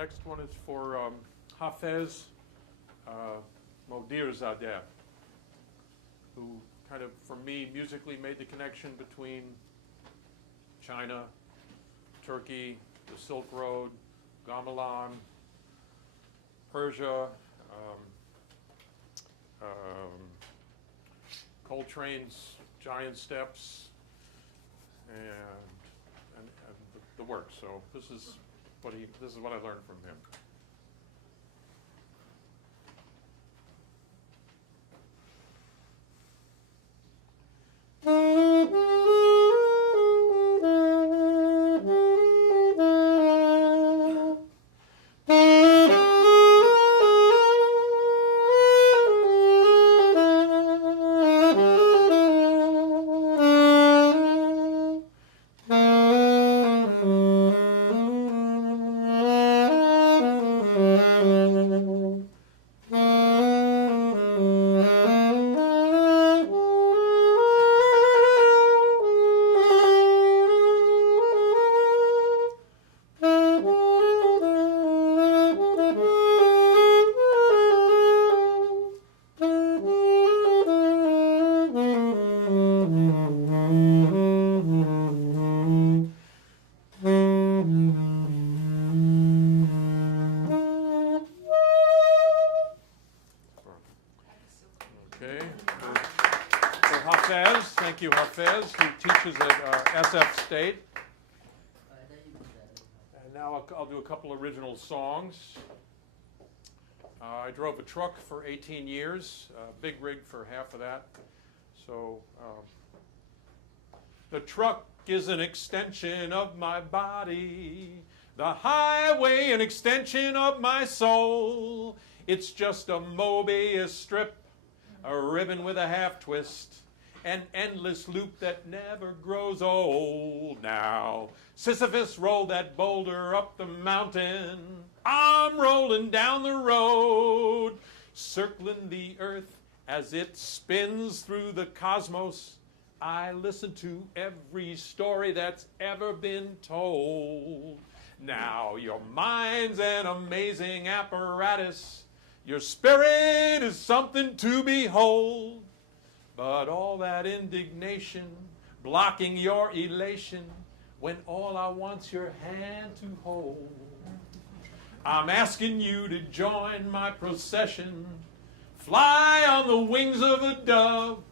next one is for Hafez Modirzadeh, who kind of, for me, musically made the connection between China, Turkey, the Silk Road, Gamelan, Persia, Coltrane's Giant Steps, and the work. So this is what I learned from him. Thank you, Hafez, who teaches at SF State. And now I'll do a couple original songs. I drove a truck for 18 years, big rig for half of that. So the truck is an extension of my body, the highway an extension of my soul. It's just a Mobius strip, a ribbon with a half twist, an endless loop that never grows old. Now, Sisyphus rolled that boulder up the mountain. I'm rolling down the road, circling the earth as it spins through the cosmos. I listen to every story that's ever been told. Now, your mind's an amazing apparatus. Your spirit is something to behold. But all that indignation blocking your elation when all I want's your hand to hold. I'm asking you to join my procession. Fly on the wings of a dove.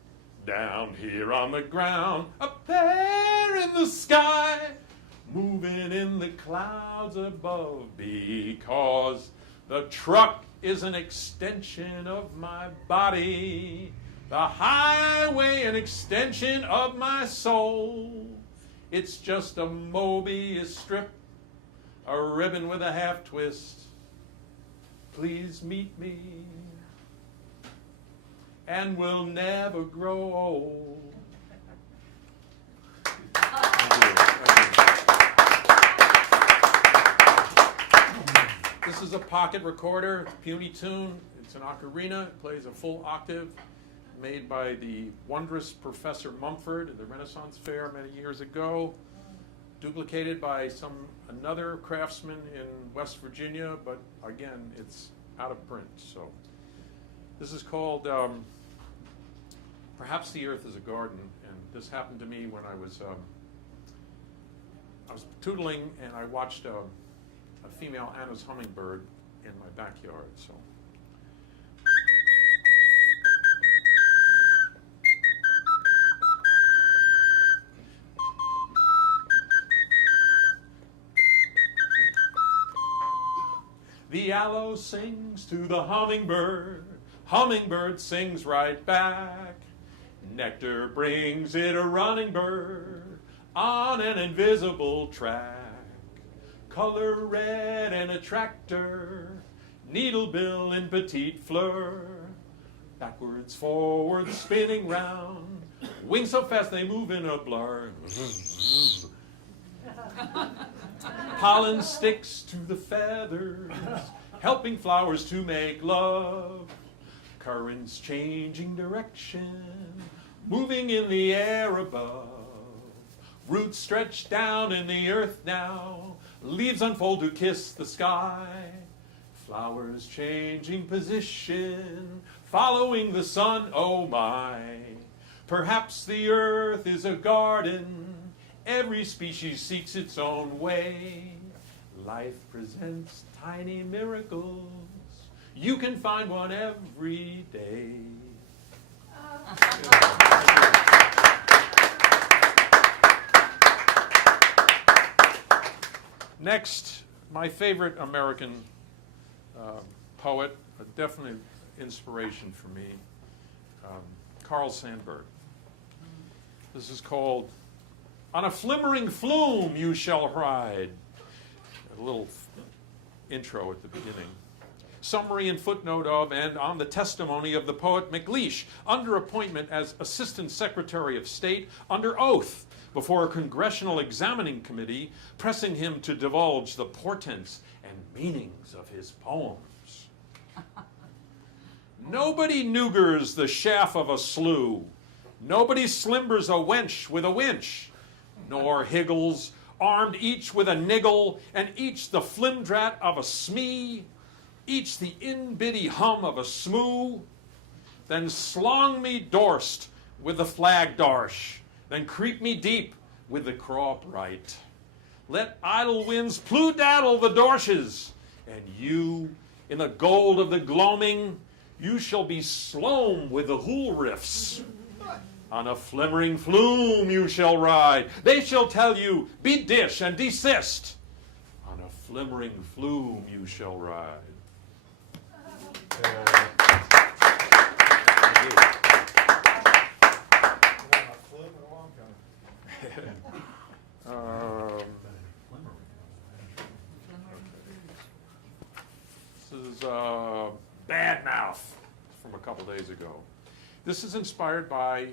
Down here on the ground, up there in the sky, moving in the clouds above, because the truck is an extension of my body, the highway an extension of my soul. It's just a Mobius strip, a ribbon with a half twist. Please meet me, and we'll never grow old. This is a pocket recorder, puny tune. It's an ocarina. It plays a full octave, made by the wondrous Professor Mumford at the Renaissance Fair many years ago, duplicated by another craftsman in West Virginia, but again, it's out of print. So this is called Perhaps the Earth is a Garden, and this happened to me when I was tootling, and I watched a female Anna's hummingbird in my backyard. So. The aloe sings to the hummingbird, hummingbird sings right back. Nectar brings it a running bird on an invisible track. Color red and a tractor, needlebill in petite fleur. Backwards, forwards, spinning round, wings so fast they move in a blur. Pollen sticks to the feathers, helping flowers to make love. Currents changing direction, moving in the air above. Roots stretch down in the earth now, leaves unfold to kiss the sky. Flowers changing position, following the sun, oh my. Perhaps the earth is a garden, every species seeks its own way. Life presents tiny miracles, you can find one every day. Next, my favorite American poet, a definite inspiration for me, Carl Sandburg. This is called On a Flimmering Flume You Shall Ride. A little intro at the beginning. Summary and footnote of and on the testimony of the poet McLeish, under appointment as Assistant Secretary of State under oath before a congressional examining committee pressing him to divulge the portents and meanings of his poems. Nobody nougers the shaft of a slough, nobody slimbers a wench with a winch, nor higgles, armed each with a niggle, and each the flimdrat of a smee, each the inbiddy hum of a smoo, then slong me dorst with the flag darsh, then creep me deep with the craw bright. Let idle winds ploo-daddle the dorshes, and you, in the gold of the gloaming, you shall be sloam with the hool riffs. On a flimmering flume you shall ride. They shall tell you, be dish and desist. On a flimmering flume you shall ride. This is Bad Mouth from a couple days ago. This is inspired by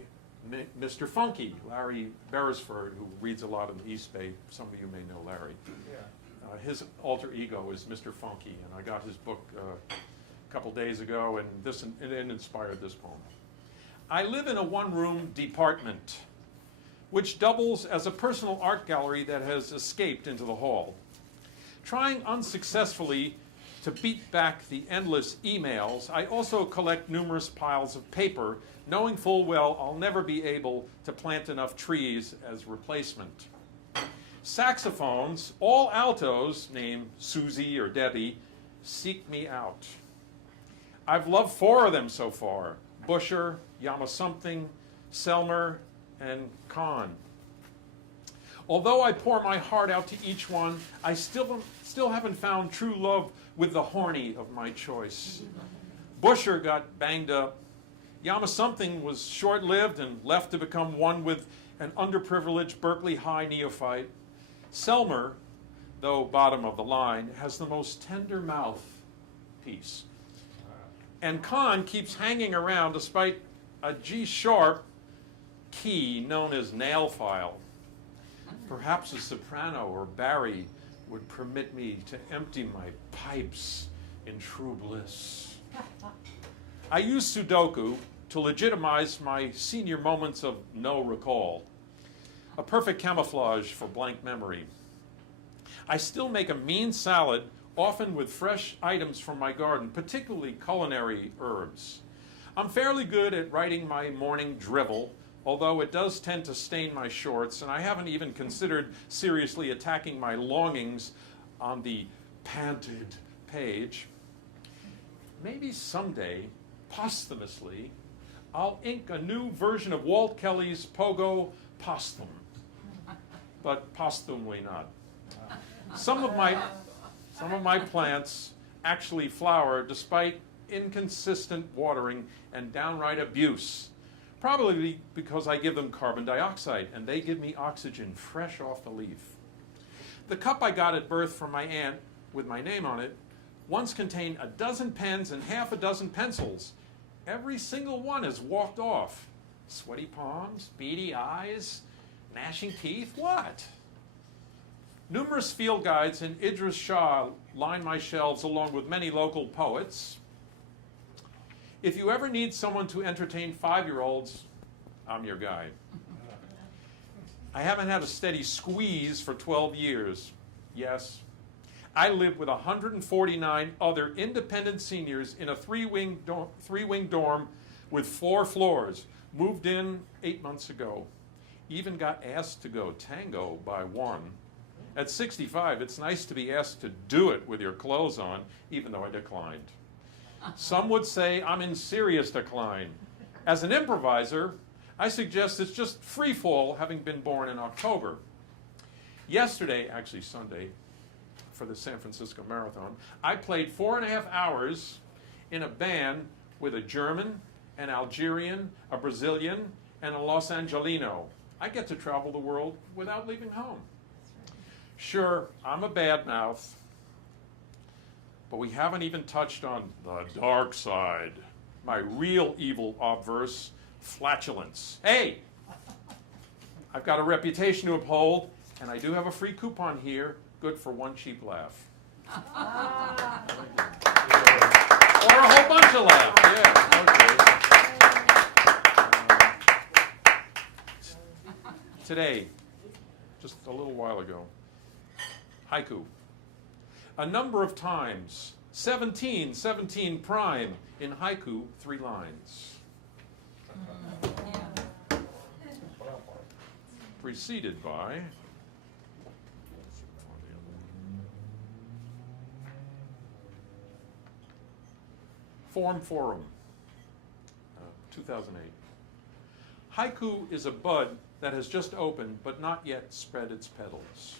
Mr. Funky, Larry Beresford, who reads a lot in the East Bay. Some of you may know Larry. Yeah. His alter ego is Mr. Funky, and I got his book a couple days ago, and it inspired this poem. I live in a one-room department, which doubles as a personal art gallery that has escaped into the hall. Trying unsuccessfully to beat back the endless emails, I also collect numerous piles of paper, knowing full well I'll never be able to plant enough trees as replacement. Saxophones, all altos, named Susie or Debbie, seek me out. I've loved 4 of them so far: Busher, Yamasomething, Selmer, and Kahn. Although I pour my heart out to each one, I still haven't found true love with the horny of my choice. Busher got banged up. Yamasomething was short-lived and left to become one with an underprivileged Berkeley High neophyte. Selmer, though bottom of the line, has the most tender mouth piece. And Kahn keeps hanging around despite a G-sharp key known as nail file. Perhaps a soprano or Barry would permit me to empty my pipes in true bliss. I use Sudoku to legitimize my senior moments of no recall, a perfect camouflage for blank memory. I still make a mean salad, often with fresh items from my garden, particularly culinary herbs. I'm fairly good at writing my morning drivel, although it does tend to stain my shorts, and I haven't even considered seriously attacking my longings on the panted page. Maybe someday, posthumously, I'll ink a new version of Walt Kelly's Pogo Posthum, but posthumely not. Some of my plants actually flower despite inconsistent watering and downright abuse. Probably because I give them carbon dioxide and they give me oxygen fresh off the leaf. The cup I got at birth from my aunt with my name on it once contained a dozen pens and half a dozen pencils. Every single one has walked off. Sweaty palms, beady eyes, gnashing teeth, what? Numerous field guides in Idris Shah line my shelves along with many local poets. If you ever need someone to entertain 5-year-olds, I'm your guy. I haven't had a steady squeeze for 12 years. Yes. I live with 149 other independent seniors in a three-wing dorm with 4 floors. Moved in 8 months ago. Even got asked to go tango by one. At 65, it's nice to be asked to do it with your clothes on, even though I declined. Some would say I'm in serious decline. As an improviser, I suggest it's just free fall, having been born in October. Yesterday, actually Sunday, for the San Francisco Marathon, I played 4.5 hours in a band with a German, an Algerian, a Brazilian, and a Los Angelino. I get to travel the world without leaving home. Sure, I'm a bad mouth, but we haven't even touched on the dark side, my real evil obverse, flatulence. Hey, I've got a reputation to uphold, and I do have a free coupon here, good for one cheap laugh. Or a whole bunch of laughs, yeah, okay. Today, just a little while ago, haiku. A number of times, 17 prime, in haiku, 3 lines. Preceded by Form Forum, 2008. Haiku is a bud that has just opened but not yet spread its petals.